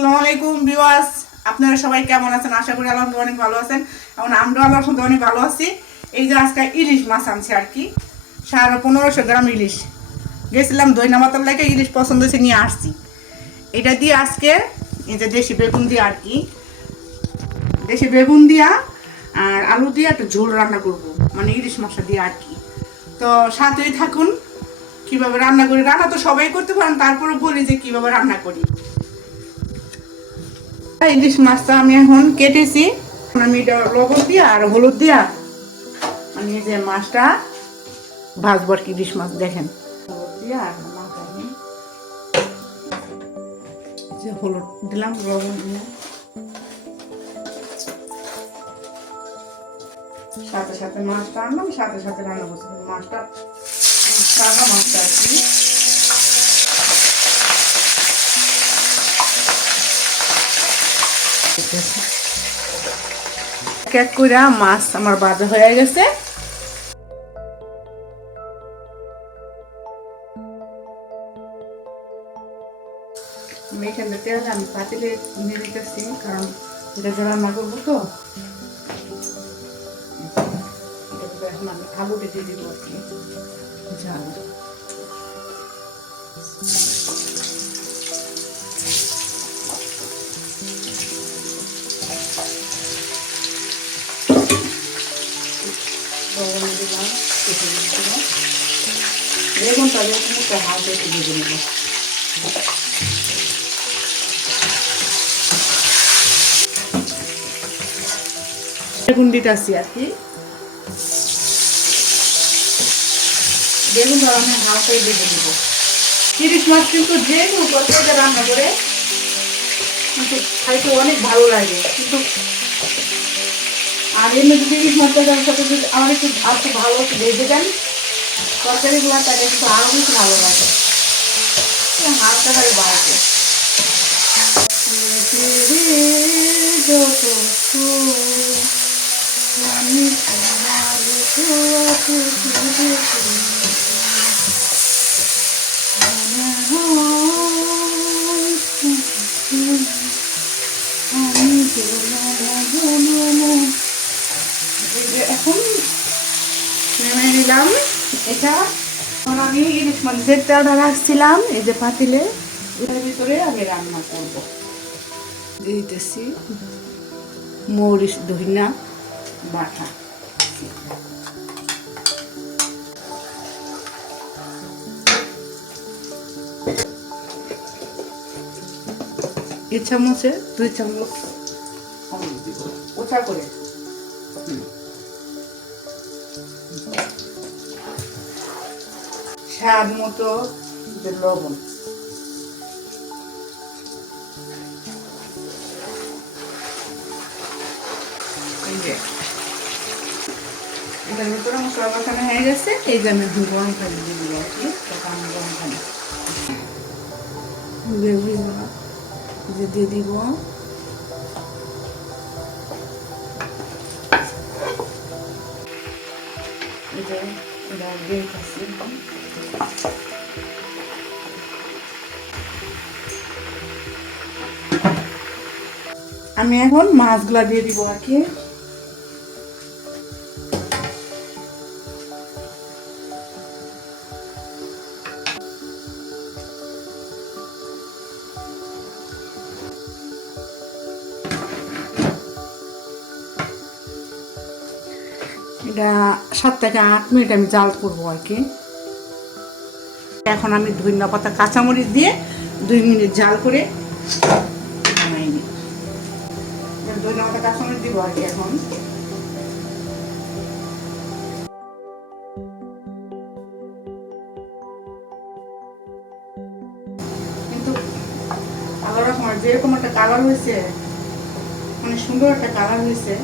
আসসালামু আলাইকুম বিওয়াস আপনারা সবাই কেমন আছেন? আশা করি আলহামদুলিল্লাহ অনেক ভালো আছেন। এবং আমরা আলহামদুলিল্লাহ অনেক ভালো আছি। এই যে আজকে ইলিশ মাছ আনছি আর কি। সাড়ে পনেরোশো গ্রাম ইলিশ। গেছিলাম দইনা মাতার লাগে ইলিশ পছন্দ হয়েছে, নিয়ে আসছি। এটা দিয়ে আজকে এই যে দেশি বেগুন দিয়ে আর কি। দেশি বেগুন দিয়া আর আলু দিয়ে একটা ঝোল রান্না করব মানে ইলিশ মাছটা দিয়ে আর কি। তো সাথেই থাকুন, কীভাবে রান্না করি, রান্না তো সবাই করতে পারেন তারপরে বলি যে কীভাবে রান্না করি। ইলিশ মাছটা আমি এখন কেটেছি। আমি লবণ দিয়া আর হলুদ দিয়া আমি যে মাছটা ভাজবো আর কি, ইলিশ মাছ দেখেন। হলুদ দিলাম, লবণ সাথে সাথে মাছটা আনলাম, সাথে সাথে রান্না করছি। মাছটা মাছটা আর এক করে মাছ আমার বাজা হয়ে গেছে। আমি এখানে তেল পাতিলে নিয়ে কারণ এটা যে তো এখন আমি দিব আর ঝাল। লবণ দিলাম কেটে দিলাম বেগুনটা যখন একটা একটু ভেজে নেব বেগুন দিতেছি আর কি বেগুন আমি হালকাই ভেজে নেব তিরিশ মাছ কিন্তু যে তরকারিটা রান্না করে। খাইতে অনেক ভালো লাগে। কিন্তু আর এমনি যদি ইলিশ মাছটা দেওয়ার সাথে যদি আমার একটু আর ভালো একটু ভেজে দেন তরকারিগুলো তাহলে একটু আরও বেশি ভালো লাগে। হাতটা খালি বাড়ছে আমি তোমার এটা আমি ইলিশ মাছের তেলটা রাখছিলাম, এই যে পাতিলে। এটার ভিতরে আমি রান্না করব। দিতেছি মরিচ, ধইনা, বাটা। এ চামচে, দুই চামচ হলুদ করে। স্বাদ মতো যে লবণ। ভিতরে মশলা হয়ে গেছে। এই যে আমি দু গরম দিয়ে আর কি গরম যে দিয়ে দিব। এটা দিয়ে খাচ্ছি আমি এখন মাছগুলা দিয়ে দিব আর কি। এটা সাত থেকে আট মিনিট আমি জাল করব আর কি। এখন আমি ধনিয়া পাতা, কাঁচামরিচ দিয়ে দুই মিনিট জাল করে যেরকম একটা কালার হয়েছে মানে সুন্দর একটা কালার হয়েছে।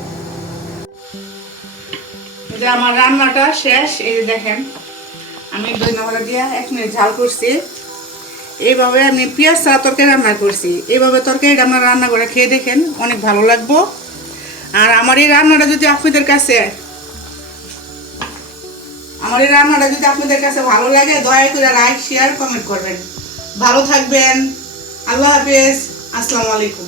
যে আমার রান্নাটা শেষ, এই দেখেন। আমি দই নবালা দিয়া এক মিনিট ঝাল করছি। এইভাবে আমি পেঁয়াজ ছাড়া তরকারি রান্না করছি। এইভাবে তরকারিটা রান্না রান্না করে খেয়ে দেখেন অনেক ভালো লাগবো। আর আমার এই রান্নাটা যদি আপনাদের কাছে আমার এই রান্নাটা যদি আপনাদের কাছে ভালো লাগে, দয়া করে লাইক শেয়ার কমেন্ট করবেন। ভালো থাকবেন। আল্লাহ হাফেজ। আসসালামু আলাইকুম।